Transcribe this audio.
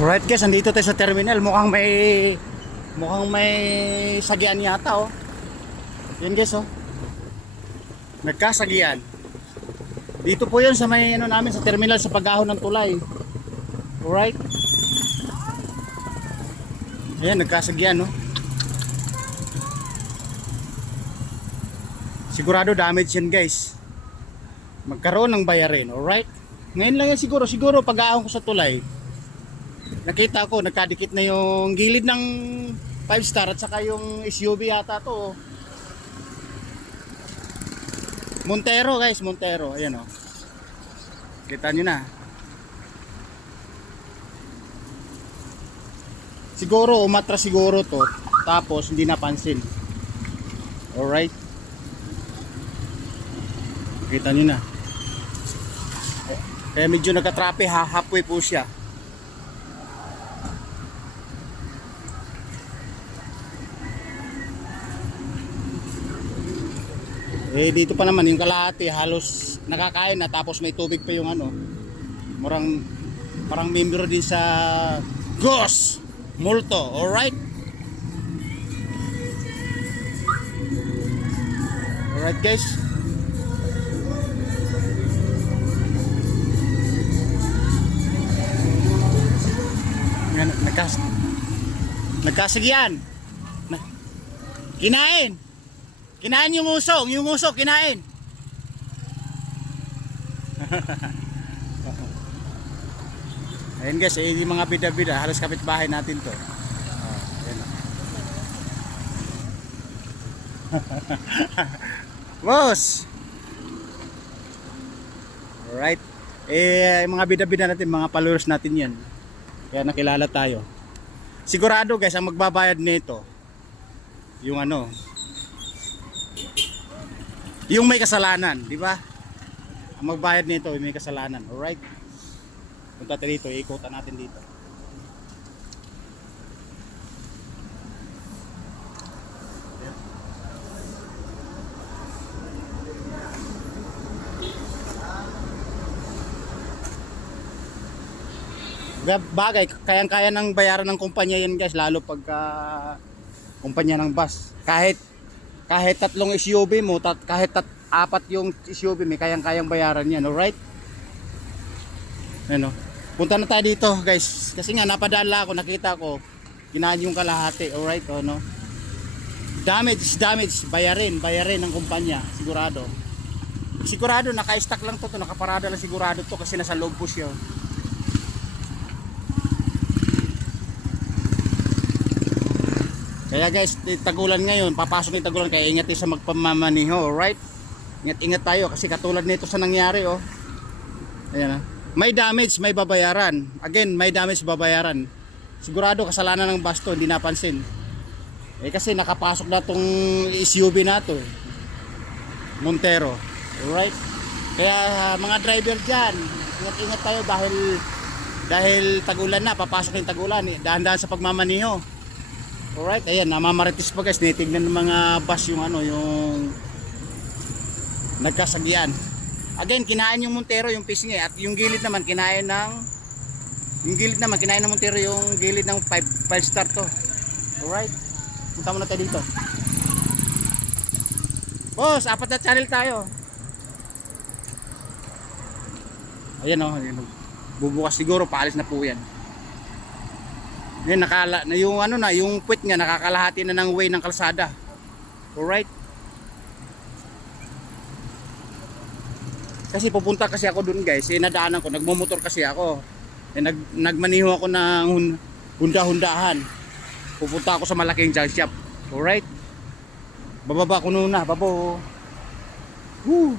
Alright guys, andito tayo sa terminal. Mukhang may sagian yata oh. Yan guys oh. Nagkasagian. Dito po 'yon sa may ano namin sa terminal sa pag-ahon ng tulay. Alright. Ayan, nagkasagian oh. Sigurado damage yan guys. Magkaroon ng bayarin, alright? Ngayon lang yan siguro pag-ahon ko sa tulay. Nakita ko nagkadikit na yung gilid ng 5 star at saka yung SUV yata to. Montero guys, Montero. Ayan o. Kita nyo na. Siguro umatras siguro to. Tapos hindi napansin. Alright. Kita nyo na. Kaya medyo nagka-trape, halfway po siya. Eh dito pa naman yung kalahati halos nakakain na, tapos may tubig pa yung ano. Parang membro din sa Ghost Multo, alright? Alright guys. Nagkasagian. Kinain yung usok kinain. Ayun guys, yung mga bida-bida, halos kapitbahay natin to. Ayan. Boss. Alright. Yung mga bida-bida natin, mga followers natin yan. Kaya nakilala tayo. Sigurado guys, ang magbabayad nito yung ano, yung may kasalanan, di ba? Ang magbayad nito yung may kasalanan. Alright? Punta tayo dito, ikutan natin dito. Bagay, kayang-kaya ng bayaran ng kumpanya yan guys, lalo pagka kumpanya ng bus. Kahit 3 SUV mo, kahit 4 yung SUV mo, kayang-kayang bayaran yan, alright? Ano? Punta na tayo dito guys, kasi nga napadala ako, nakita ko ginahan yung kalahati, alright? Ano? Damage, bayarin ng kumpanya, sigurado. Naka-stack lang to, nakaparada lang sigurado to kasi nasa loob po siya. Kaya guys, tagulan ngayon, papasok yung tagulan, kaya ingat tayo sa magpamamaniho, alright? Ingat tayo kasi katulad nito sa nangyari, oh. Ayan, ah. May damage, may babayaran. Again, may damage, babayaran. Sigurado kasalanan ng bus to, hindi napansin. Kasi nakapasok na tong SUV na to, Montero, alright? Kaya mga driver dyan, ingat tayo dahil tagulan na, papasok yung tagulan, dahan-dahan sa pagmamaniho. Alright, ayan, namamaritis pa guys, nitignan ng mga bus yung ano, yung nagkasagian. Again, kinain yung Montero yung pisngi, at yung gilid naman kinain ng Montero yung gilid ng 5 star to. Alright, punta muna tayo dito. Boss, 4 na channel tayo. Ayan o, bubukas siguro, paalis na po yan. Yan, yung ano na, yung puwet nga nakakalahati na ng way ng kalsada. Alright? Kasi pupunta kasi ako dun guys, nadaanan ko, nagmumotor kasi ako. Nagmaniho ako ng Honda-Hondahan. Pupunta ako sa malaking junk shop. Alright? Bababa ko na, babo. Woo!